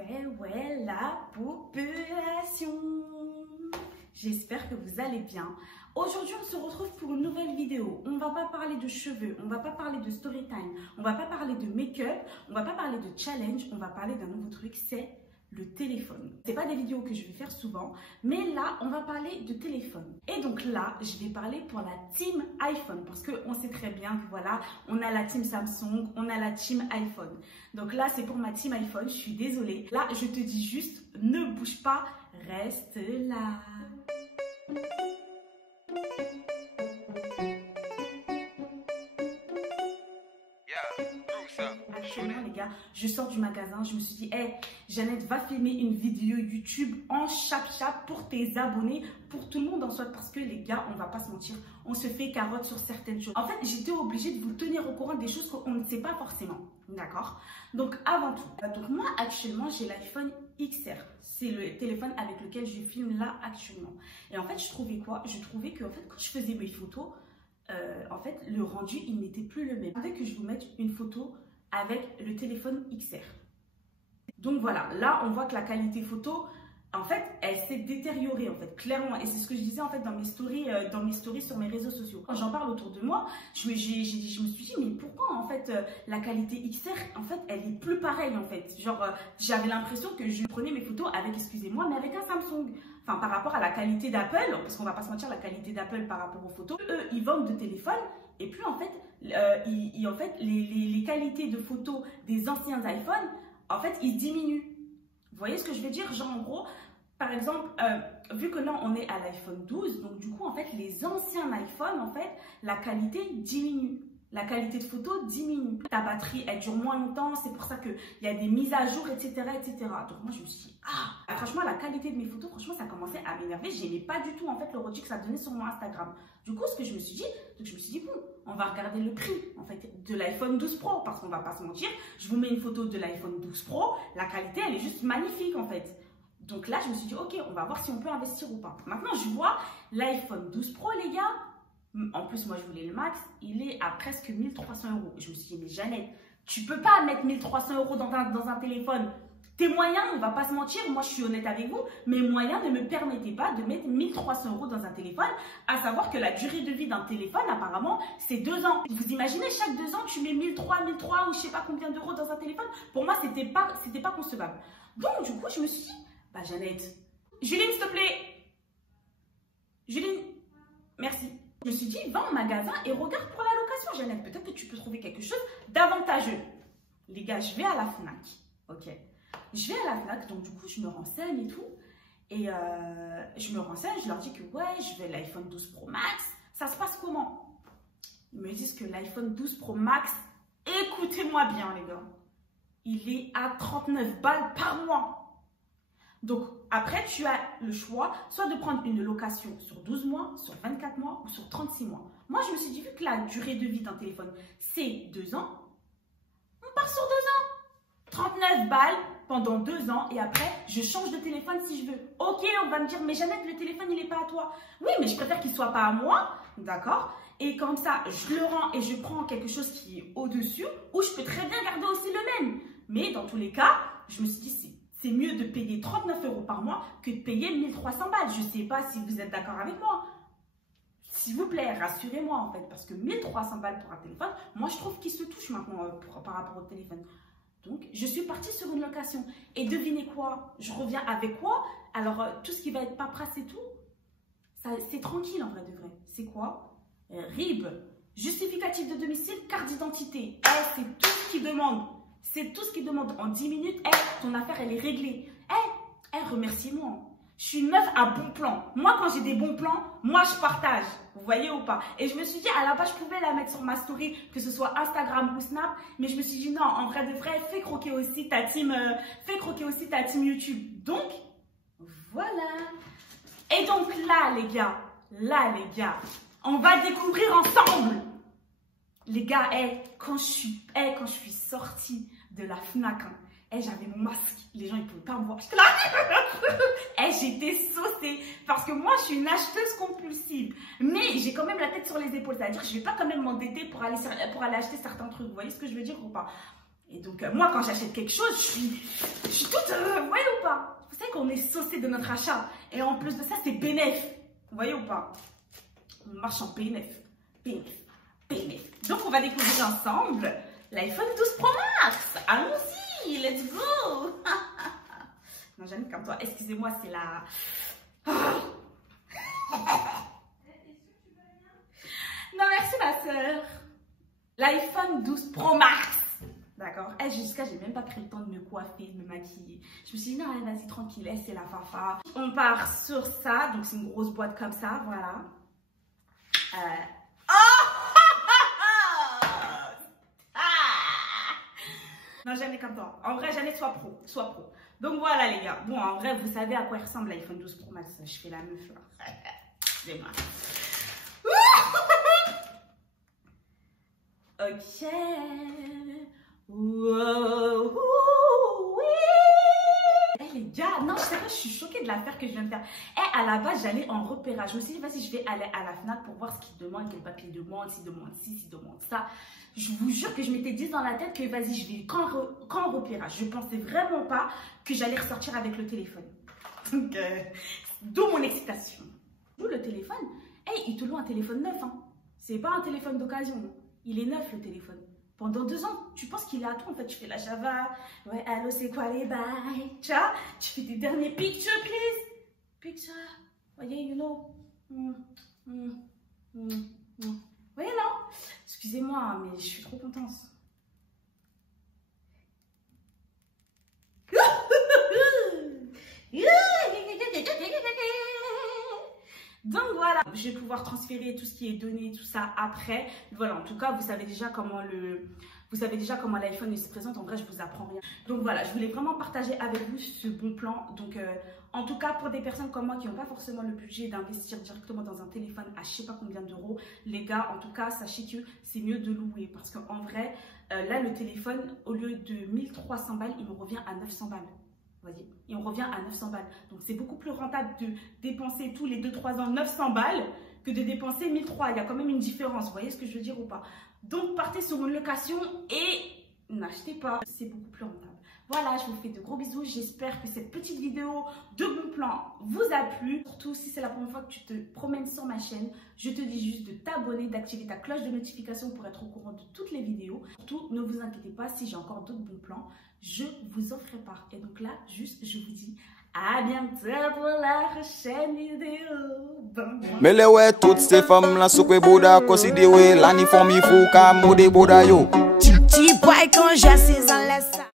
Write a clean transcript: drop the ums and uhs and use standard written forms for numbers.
Ouais, la population. J'espère que vous allez bien. Aujourd'hui, on se retrouve pour une nouvelle vidéo. On va pas parler de cheveux, on va pas parler de story time, on va pas parler de make-up, on va pas parler de challenge, on va parler d'un nouveau truc, c'est le téléphone. C'est pas des vidéos que je vais faire souvent, mais là, on va parler de téléphone. Et donc là, je vais parler pour la team iPhone, parce qu'on sait très bien que voilà, on a la team Samsung, on a la team iPhone. Donc là, c'est pour ma team iPhone, je suis désolée. Là, je te dis juste, ne bouge pas, reste là. Actuellement, les gars, je sors du magasin, je me suis dit, hey, Jeannette, va filmer une vidéo YouTube en chap-chap pour tes abonnés, pour tout le monde en soit, parce que les gars, on va pas se mentir, on se fait carotte sur certaines choses. En fait, j'étais obligée de vous tenir au courant des choses qu'on ne sait pas forcément, d'accord? Donc, avant tout, donc moi, actuellement, j'ai l'iPhone XR. C'est le téléphone avec lequel je filme là, actuellement. Et en fait, je trouvais quoi? Je trouvais que, en fait, quand je faisais mes photos, en fait, le rendu, il n'était plus le même. Avec que je vous mette une photo avec le téléphone XR. Donc voilà, là on voit que la qualité photo, en fait, elle s'est détériorée en fait, clairement. Et c'est ce que je disais en fait dans mes stories sur mes réseaux sociaux. Quand j'en parle autour de moi, je me suis dit, mais pourquoi en fait la qualité XR, en fait, elle est plus pareille en fait. Genre, j'avais l'impression que je prenais mes photos avec, excusez-moi, mais avec un Samsung. Enfin, par rapport à la qualité d'Apple, parce qu'on va pas se mentir, la qualité d'Apple par rapport aux photos, eux, ils vendent de téléphones. Et puis en fait, les qualités de photos des anciens iPhones, en fait, ils diminuent. Vous voyez ce que je veux dire? Genre en gros, par exemple, vu que là on est à l'iPhone 12, donc du coup en fait les anciens iPhones, en fait, la qualité diminue. La qualité de photo diminue. Ta batterie, elle dure moins longtemps. C'est pour ça qu'il y a des mises à jour, etc., etc. Donc moi, je me suis dit, franchement, la qualité de mes photos, franchement, ça commençait à m'énerver. J'aimais pas du tout, en fait, le retour que ça donnait sur mon Instagram. Du coup, ce que je me suis dit, bon, on va regarder le prix, en fait, de l'iPhone 12 Pro. Parce qu'on va pas se mentir, je vous mets une photo de l'iPhone 12 Pro. La qualité, elle est juste magnifique, en fait. Donc là, je me suis dit, ok, on va voir si on peut investir ou pas. Maintenant, je vois l'iPhone 12 Pro, les gars. En plus, moi, je voulais le max. Il est à presque 1300 €. Je me suis dit, mais Jeannette, tu peux pas mettre 1300 € dans un téléphone. Tes moyens, on va pas se mentir, moi, je suis honnête avec vous, mes moyens ne me permettaient pas de mettre 1300 € dans un téléphone. À savoir que la durée de vie d'un téléphone, apparemment, c'est 2 ans. Vous imaginez, chaque 2 ans, tu mets 1300 ou je sais pas combien d'euros dans un téléphone. Pour moi, c'était pas concevable. Donc, du coup, je me suis dit, bah, Jeannette, Juline, s'il te plaît. Juline, merci. Je me suis dit, va en magasin et regarde pour la location, Jeannette. Peut-être que tu peux trouver quelque chose d'avantageux. Les gars, je vais à la Fnac. Ok. Je vais à la Fnac, donc du coup, je me renseigne et tout. Et je me renseigne, je leur dis que ouais, je veux l'iPhone 12 Pro Max. Ça se passe comment? Ils me disent que l'iPhone 12 Pro Max, écoutez-moi bien, les gars, il est à 39 balles par mois. Donc, après, tu as le choix soit de prendre une location sur 12 mois, sur 24 mois ou sur 36 mois. Moi, je me suis dit, vu que la durée de vie d'un téléphone, c'est 2 ans, on part sur 2 ans. 39 balles pendant 2 ans et après, je change de téléphone si je veux. Ok, on va me dire, mais Jeannette, le téléphone, il n'est pas à toi. Oui, mais je préfère qu'il ne soit pas à moi, d'accord? Et comme ça, je le rends et je prends quelque chose qui est au-dessus ou je peux très bien garder aussi le même. Mais dans tous les cas, je me suis dit, c'est mieux de payer 39 € par mois que de payer 1300 balles. Je ne sais pas si vous êtes d'accord avec moi. S'il vous plaît, rassurez-moi en fait. Parce que 1300 balles pour un téléphone, moi je trouve qu'il se touche maintenant par rapport au téléphone. Donc, je suis partie sur une location. Et devinez quoi? Je reviens avec quoi? Alors, tout ce qui va être paperasse et tout, c'est tranquille en vrai de vrai. C'est quoi? RIB, justificatif de domicile, carte d'identité. C'est tout ce qu'ils demandent. C'est tout ce qu'ils demandent. En 10 minutes, ton affaire, elle est réglée. Remerciez-moi. Je suis une meuf à bon plan. Moi, quand j'ai des bons plans, moi, je partage. Vous voyez ou pas? Et je me suis dit, à la base, je pouvais la mettre sur ma story, que ce soit Instagram ou Snap. Mais je me suis dit, non, en vrai de vrai, fais croquer aussi ta team YouTube. Donc, voilà. Et donc là, les gars, on va découvrir ensemble. Les gars, quand je suis sortie de la Fnac, j'avais mon masque. Les gens, ils ne pouvaient pas me voir. J'étais là. J'étais saucée. Parce que moi, je suis une acheteuse compulsive. Mais j'ai quand même la tête sur les épaules. C'est-à-dire que je ne vais pas quand même m'endetter pour aller acheter certains trucs. Vous voyez ce que je veux dire ou pas? Et donc, moi, quand j'achète quelque chose, je suis toute... est saucé de notre achat. Et en plus de ça, c'est bénéf. Vous voyez ou pas? On marche en bénéf. Donc, on va découvrir ensemble l'iPhone 12 Pro Max. Allons-y, let's go. Non, j'aime comme toi. Excusez-moi, c'est la... Non, merci ma soeur. L'iPhone 12 Pro Max. D'accord. Jusqu'à, j'ai même pas pris le temps de me coiffer, de me maquiller. Je me suis dit, non, vas-y, tranquille, c'est la fafa. On part sur ça. Donc, c'est une grosse boîte comme ça, voilà. Non, jamais comme toi. En vrai, jamais sois pro. Donc, voilà, les gars. Bon, en vrai, vous savez à quoi il ressemble l'iPhone 12 Pro Max. Je fais la meuf, là. Excusez-moi. Ok. Wow, oui. Les gars, non, je suis choquée de l'affaire que je viens de faire. À la base, j'allais en repérage. Je me suis dit, vas-y, je vais aller à la FNAC pour voir ce qu'ils demandent, quel papier ils demandent, s'ils demandent ci, s'ils demandent ça. Je vous jure que je m'étais dit dans la tête que, vas-y, je vais qu'en repérage. Je pensais vraiment pas que j'allais ressortir avec le téléphone. Donc, d'où mon excitation. D'où le téléphone. Il te loue un téléphone neuf, hein. C'est pas un téléphone d'occasion. Il est neuf, le téléphone. Pendant 2 ans, tu penses qu'il est à toi, en fait. Tu fais la Java. Ouais, allô, c'est quoi les bails? Tu vois, tu fais tes derniers pictures, please. Picture. Voyez, you know. Voyez, non? Excusez-moi, mais je suis trop contente. Donc voilà, je vais pouvoir transférer tout ce qui est donné, tout ça après. Voilà, en tout cas, vous savez déjà comment l'iPhone se présente. En vrai, je vous apprends rien. Donc voilà, je voulais vraiment partager avec vous ce bon plan. Donc en tout cas, pour des personnes comme moi qui n'ont pas forcément le budget d'investir directement dans un téléphone à je sais pas combien d'euros, les gars, en tout cas, sachez que c'est mieux de louer. Parce qu'en vrai, là, le téléphone, au lieu de 1300 balles, il me revient à 900 balles. Vous voyez, et on revient à 900 balles. Donc, c'est beaucoup plus rentable de dépenser tous les 2-3 ans 900 balles que de dépenser 1300. Il y a quand même une différence. Vous voyez ce que je veux dire ou pas? Donc, partez sur une location et n'achetez pas. C'est beaucoup plus rentable. Voilà, je vous fais de gros bisous. J'espère que cette petite vidéo de bon plan vous a plu. Surtout, si c'est la première fois que tu te promènes sur ma chaîne, je te dis juste de t'abonner, d'activer ta cloche de notification pour être au courant de toutes les vidéos. Surtout, ne vous inquiétez pas, si j'ai encore d'autres bons plans, je vous en ferai part. Et donc là, juste, je vous dis à bientôt pour la prochaine vidéo. Mais les ouais, toutes ces femmes là, ce que Boda considère, l'année forme il faut qu'à modé Boda yo. Petit boy quand j'assise en laisse.